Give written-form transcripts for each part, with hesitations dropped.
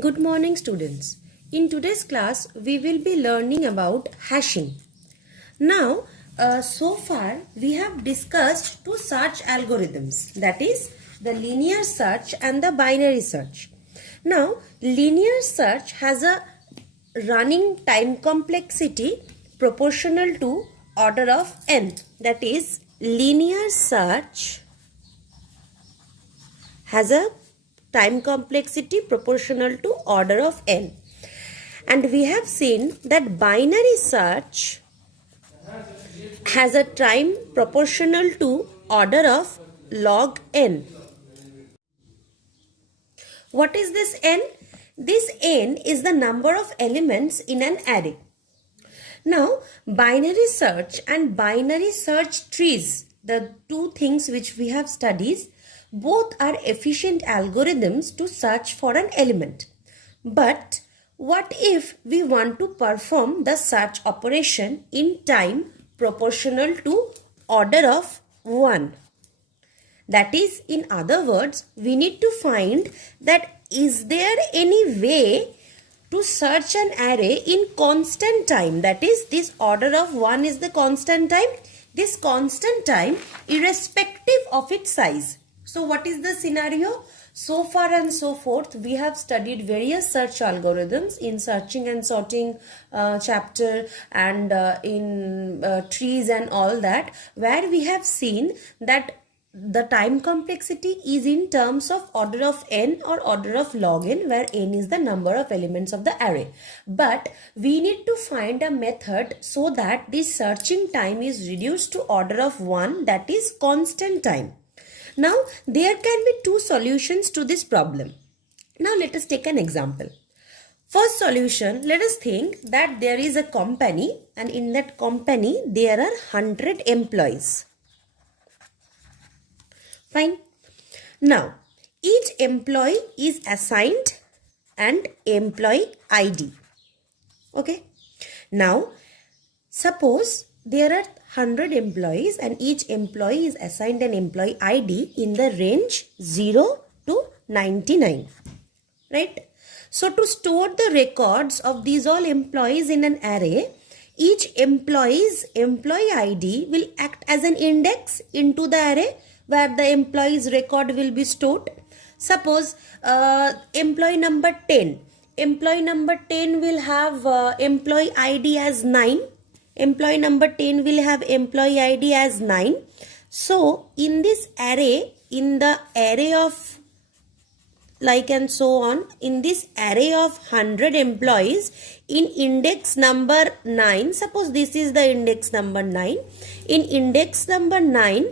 Good morning, students. In today's class, we will be learning about hashing. Now, so far we have discussed two search algorithms, that is the linear search and the binary search. Now, linear search has a running time complexity proportional to order of n. That is, linear search has a time complexity proportional to order of n. And we have seen that binary search has a time proportional to order of log n. What is this n? This n is the number of elements in an array. Now, binary search and binary search trees, the two things which we have studied, both are efficient algorithms to search for an element. But what if we want to perform the search operation in time proportional to order of 1? That is, in other words, we need to find that is there any way to search an array in constant time. That is, this order of 1 is the constant time. This constant time irrespective of its size. So what is the scenario? So far and so forth, we have studied various search algorithms in searching and sorting chapter and in trees and all that, where we have seen that the time complexity is in terms of order of n or order of log n, where n is the number of elements of the array. But we need to find a method so that this searching time is reduced to order of 1, that is constant time. Now, there can be two solutions to this problem. Now, let us take an example. First solution, let us think that there is a company and in that company there are 100 employees. Fine. Now, each employee is assigned an employee ID. Okay. Now, suppose there are 100 employees and each employee is assigned an employee ID in the range 0 to 99. Right? So, to store the records of these all employees in an array, each employee's employee ID will act as an index into the array where the employee's record will be stored. Suppose employee number 10. Employee number 10 will have employee ID as 9. Employee number 10 will have employee ID as 9. So, in this array, in the array of like and so on, in this array of 100 employees, in index number 9, suppose this is the index number 9. In index number 9,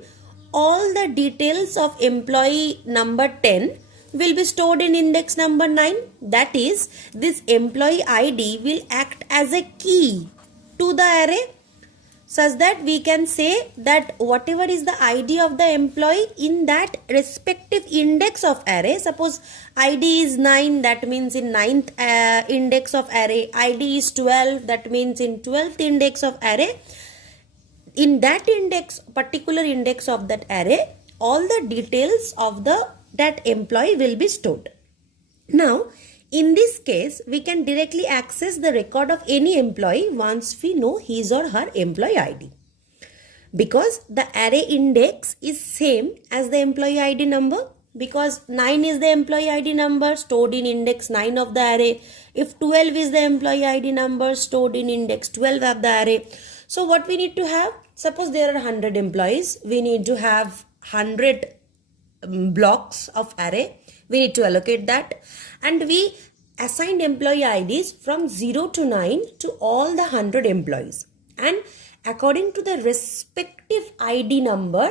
all the details of employee number 10 will be stored in index number 9. That is, this employee ID will act as a key to the array, such that we can say that whatever is the ID of the employee in that respective index of array, suppose ID is 9, that means in 9th index of array, ID is 12, that means in 12th index of array, in that index, particular index of that array, all the details of that employee will be stored. Now, in this case, we can directly access the record of any employee once we know his or her employee ID. Because the array index is same as the employee ID number, because 9 is the employee ID number stored in index 9 of the array. If 12 is the employee ID number stored in index 12 of the array. So what we need to have? Suppose there are 100 employees. We need to have 100 blocks of array. We need to allocate that. And we assigned employee IDs from 0 to 9 to all the 100 employees. And according to the respective ID number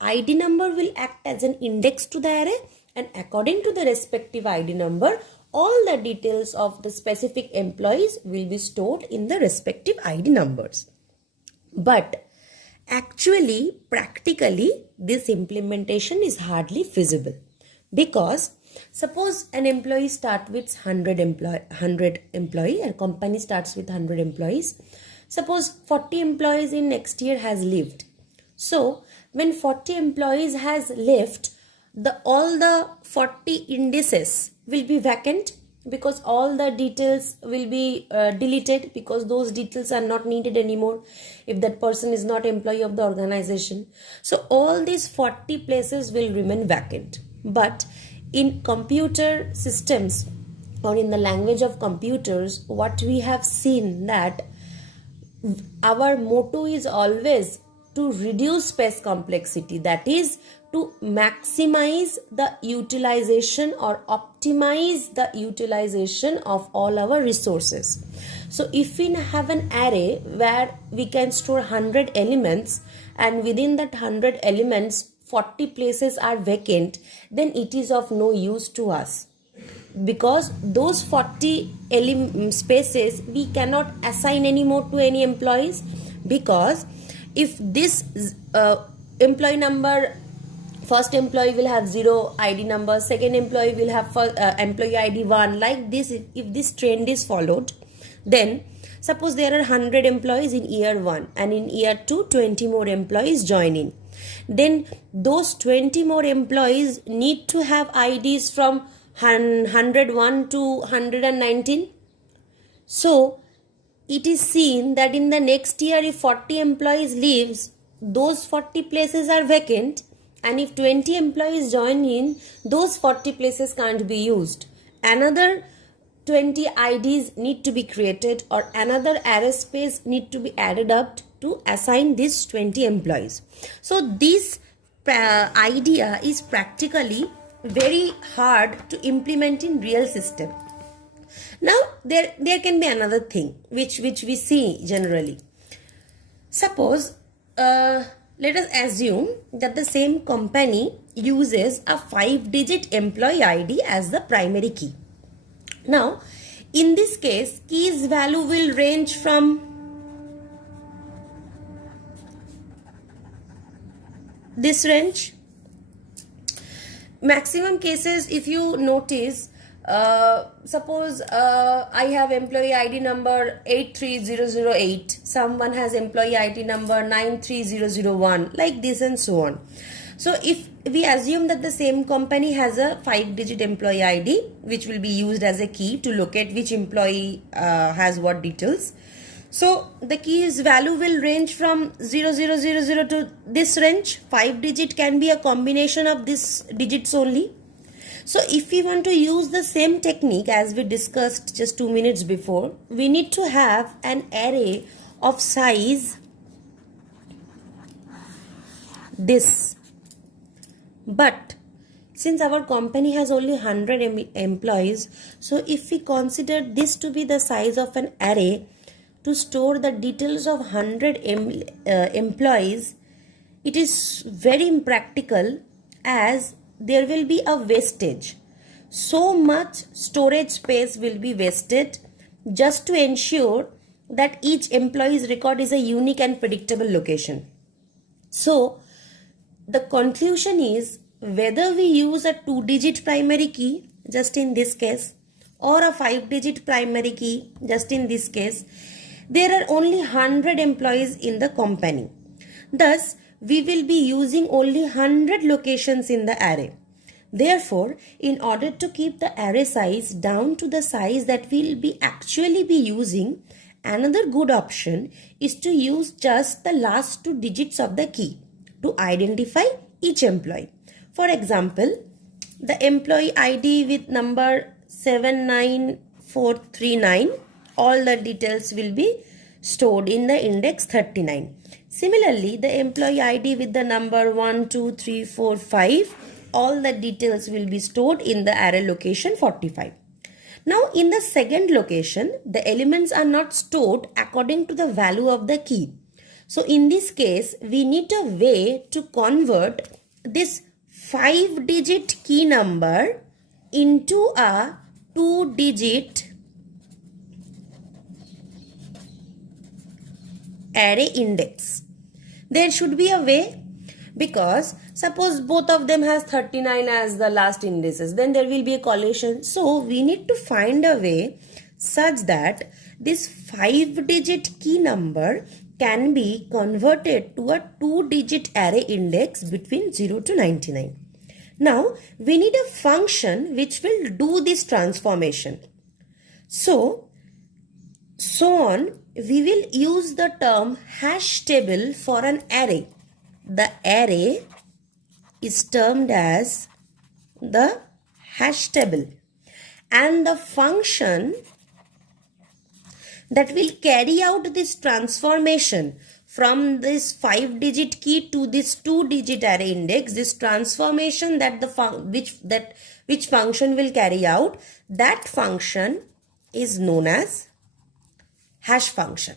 will act as an index to the array. And according to the respective ID number, all the details of the specific employees will be stored in the respective ID numbers. But actually, practically, this implementation is hardly feasible, because suppose an employee starts with 100 employee, a company starts with 100 employees. Suppose 40 employees in next year has left. So, when 40 employees has left, all the 40 indices will be vacant. because all the details will be deleted, because those details are not needed anymore if that person is not employee of the organization. So all these 40 places will remain vacant. But in computer systems, or in the language of computers, what we have seen that our motto is always to reduce space complexity, that is to maximize the utilization or optimize the utilization of all our resources. So if we have an array where we can store 100 elements, and within that 100 elements 40 places are vacant, then it is of no use to us, because those 40 spaces we cannot assign anymore to any employees. Because if this employee number, first employee will have 0 ID number, second employee will have employee ID 1, like this, if this trend is followed, then suppose there are 100 employees in year 1 and in year 2 20 more employees join in, then those 20 more employees need to have IDs from 101 to 119. So it is seen that in the next year, if 40 employees leaves, those 40 places are vacant, and if 20 employees join in, those 40 places can't be used. Another 20 IDs need to be created, or another array space need to be added up to assign these 20 employees. So this idea is practically very hard to implement in real system. Now there can be another thing which we see generally. Suppose let us assume that the same company uses a 5-digit employee ID as the primary key. Now in this case, key's value will range from this range. Maximum cases, if you notice, suppose I have employee ID number 83008, someone has employee ID number 93001, like this and so on. So if we assume that the same company has a 5-digit employee ID which will be used as a key to locate which employee has what details, so the key's value will range from 0000 to this range. 5-digit can be a combination of these digits only. So if we want to use the same technique as we discussed just 2 minutes before, we need to have an array of size this. But since our company has only 100 employees, so if we consider this to be the size of an array to store the details of 100 employees, it is very impractical, as there will be a wastage. So much storage space will be wasted just to ensure that each employee's record is a unique and predictable location. So the conclusion is, whether we use a 2-digit primary key, just in this case, or a 5-digit primary key, just in this case, there are only 100 employees in the company. Thus, we will be using only 100 locations in the array. Therefore, in order to keep the array size down to the size that we will actually be using, another good option is to use just the last 2 digits of the key to identify each employee. For example, the employee ID with number 79439, all the details will be stored in the index 39. Similarly, the employee ID with the number 12345, all the details will be stored in the array location 45. Now in the second location, the elements are not stored according to the value of the key. So in this case, we need a way to convert this 5-digit key number into a 2-digit array index. There should be a way, because suppose both of them has 39 as the last indices, then there will be a collation. So we need to find a way such that this 5-digit key number can be converted to a 2-digit array index between 0 to 99. Now we need a function which will do this transformation. So on, we will use the term hash table for an array. The array is termed as the hash table, and the function that will carry out this transformation from this 5-digit key to this 2-digit array index, this transformation that which function will carry out, that function is known as hash function.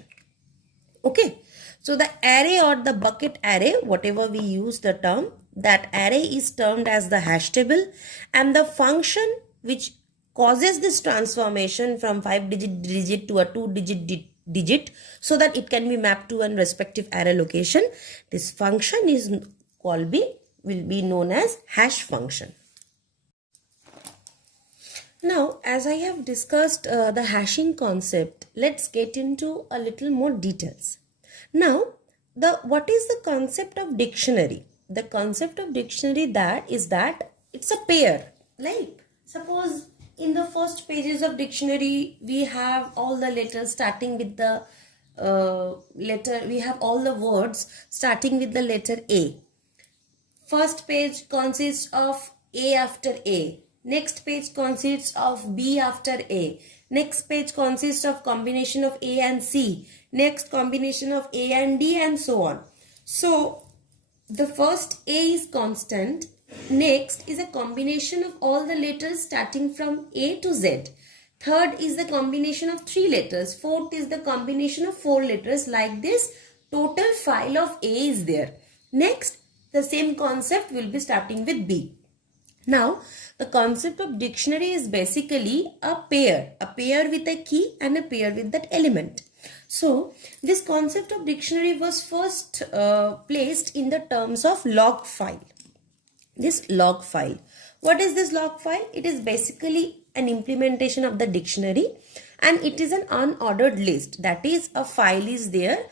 Okay, so the array or the bucket array, whatever we use the term, that array is termed as the hash table, and the function which causes this transformation from 5-digit to a 2-digit so that it can be mapped to a respective array location, this function will be known as hash function. Now, as I have discussed the hashing concept, let's get into a little more details. Now, what is the concept of dictionary? The concept of dictionary is that it's a pair. Like, suppose in the first pages of dictionary, we have all the letters starting with the we have all the words starting with the letter A. First page consists of A after A. Next page consists of B after A. Next page consists of combination of A and C. Next combination of A and D, and so on. So the first A is constant. Next is a combination of all the letters starting from A to Z. Third is the combination of 3 letters. Fourth is the combination of 4 letters. Like this, total file of A is there. Next, the same concept will be starting with B. Now, the concept of dictionary is basically a pair with a key and a pair with that element. So, this concept of dictionary was first placed in the terms of log file. This log file. What is this log file? It is basically an implementation of the dictionary, and it is an unordered list. That is, a file is there,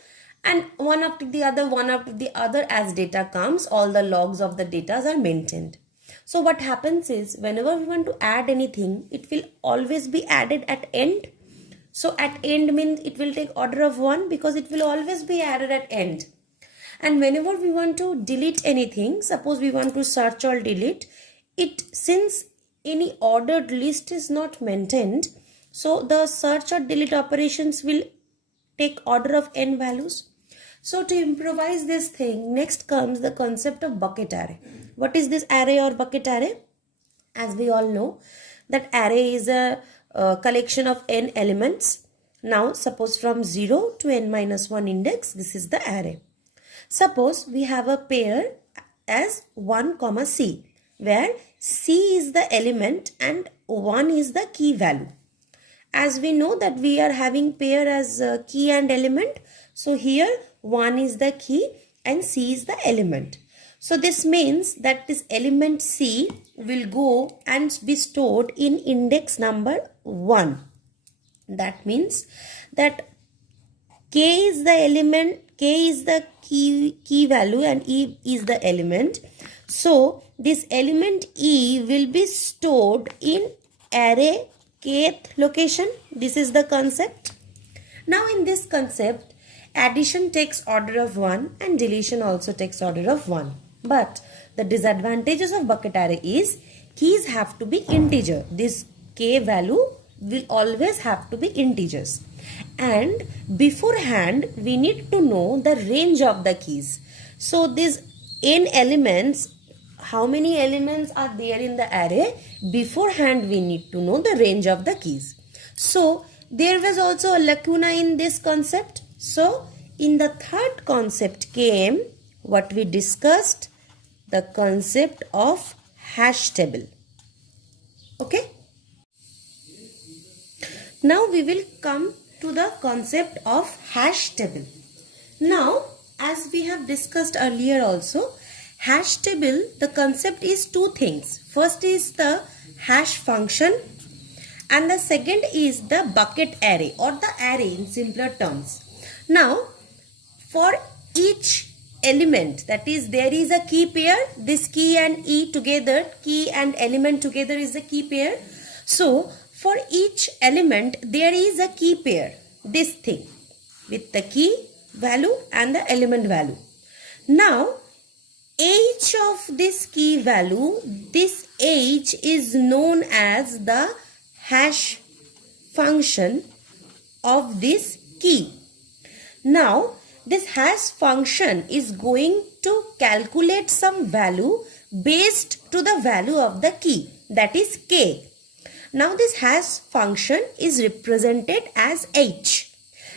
and one after the other as data comes, all the logs of the data are maintained. So what happens is, whenever we want to add anything, it will always be added at end. So at end means it will take order of 1 because it will always be added at end. And whenever we want to delete anything, suppose we want to search or delete it, since any ordered list is not maintained, so the search or delete operations will take order of n values. So to improvise this thing, next comes the concept of bucket array. What is this array or bucket array? As we all know, that array is a collection of n elements. Now suppose from 0 to n-1 index, this is the array. Suppose we have a pair as 1, C, where C is the element and 1 is the key value. As we know that we are having pair as key and element, so here 1 is the key and C is the element. So this means that this element C will go and be stored in index number 1. That means that K is the element, K is the key value and E is the element. So this element E will be stored in array kth location. This is the concept. Now in this concept, addition takes order of 1 and deletion also takes order of 1. But the disadvantages of bucket array is keys have to be integer. This K value will always have to be integers. And beforehand, we need to know the range of the keys. So these n elements, how many elements are there in the array? Beforehand, we need to know the range of the keys. So there was also a lacuna in this concept. So in the third concept came what we discussed, the concept of hash table. Okay. Now we will come to the concept of hash table. Now, as we have discussed earlier also, hash table, the concept is two things. First is the hash function and the second is the bucket array or the array in simpler terms. Now, for each element, that is, there is a key pair, this key and E together, key and element together is a key pair. So for each element there is a key pair, this thing with the key value and the element value. Now each of this key value, this h is known as the hash function of this key. Now this hash function is going to calculate some value based to the value of the key, that is k. Now this hash function is represented as h.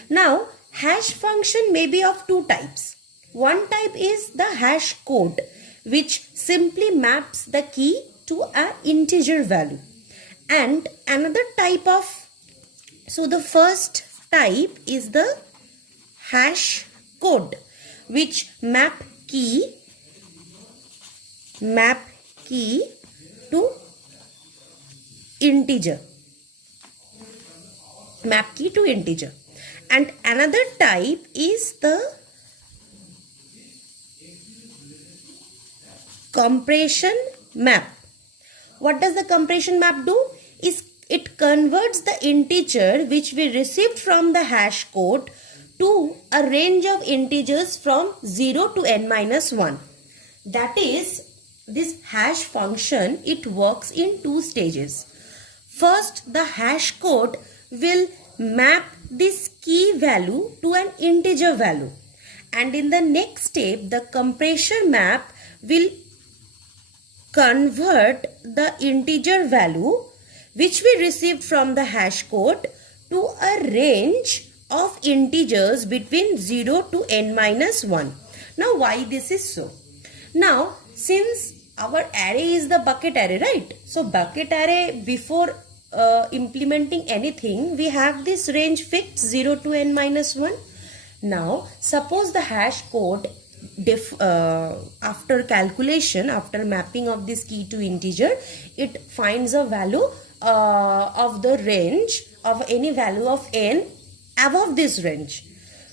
Now hash function may be of two types. One type is the hash code, which simply maps the key to an integer value. And another type of, so the first type is the hash code, which map key to integer. Map key to integer. And another type is the compression map. What does the compression map do? It converts the integer which we received from the hash code to a range of integers from 0 to n minus 1. That is, this hash function, it works in two stages. First, the hash code will map this key value to an integer value. And in the next step, the compression map will convert the integer value which we received from the hash code to a range of integers between 0 to n minus 1. Now why this is so? Now since our array is the bucket array, right? So bucket array, before implementing anything, we have this range fixed 0 to n minus 1. Now suppose the hash code after calculation, after mapping of this key to integer, it finds a value of the range of any value of n above this range.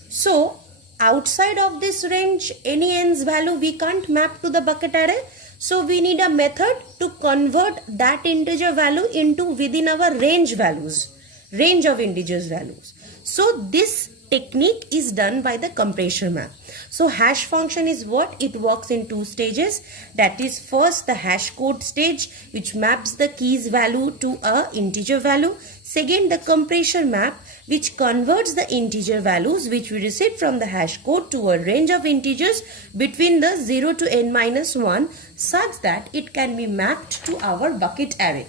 So outside of this range, any n's value we can't map to the bucket array. So we need a method to convert that integer value into within our range values, range of integers values. So this technique is done by the compression map. So hash function is what? It works in two stages. That is, first the hash code stage, which maps the key's value to a integer value. Second, the compression map, which converts the integer values which we received from the hash code to a range of integers between the 0 to n minus 1, such that it can be mapped to our bucket array.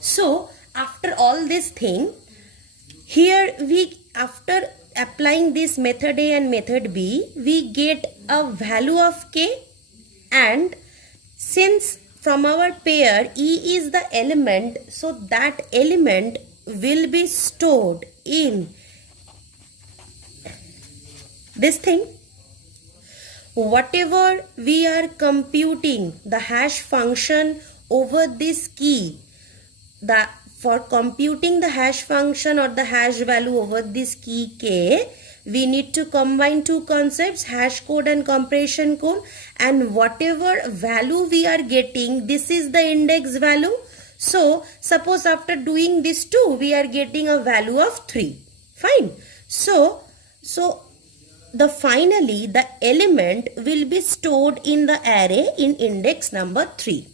So after all this thing, here we, after applying this method A and method B, we get a value of k, and since from our pair E is the element, so that element will be stored in this thing. Whatever we are computing the hash function over this key, for computing the hash function or the hash value over this key k, we need to combine two concepts, hash code and compression code, and whatever value we are getting, this is the index value. So suppose after doing this two, we are getting a value of 3. Fine. So finally the element will be stored in the array in index number 3.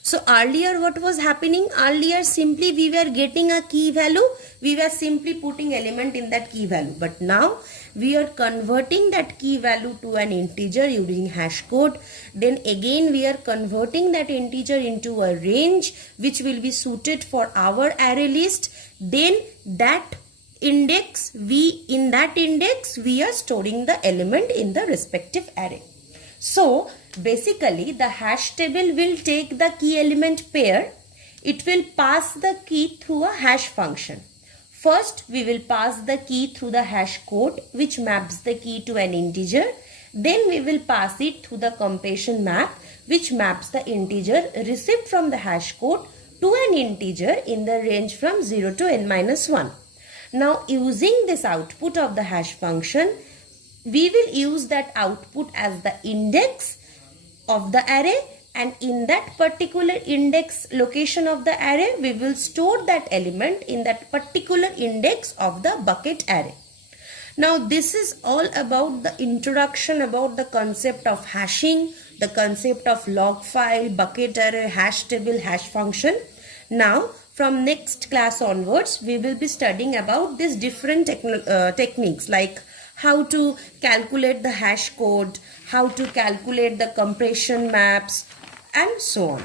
So earlier what was happening? Earlier simply we were getting a key value, we were simply putting element in that key value. But now we are converting that key value to an integer using hash code. Then again we are converting that integer into a range which will be suited for our array list. Then that index, in that index we are storing the element in the respective array. So basically the hash table will take the key element pair. It will pass the key through a hash function. First we will pass the key through the hash code which maps the key to an integer. Then we will pass it through the compression map which maps the integer received from the hash code to an integer in the range from 0 to n minus 1. Now using this output of the hash function, we will use that output as the index of the array and in that particular index location of the array, we will store that element in that particular index of the bucket array. Now this is all about the introduction about the concept of hashing, the concept of log file, bucket array, hash table, hash function. Now from next class onwards, we will be studying about these different techniques, like how to calculate the hash code, how to calculate the compression maps, and so on.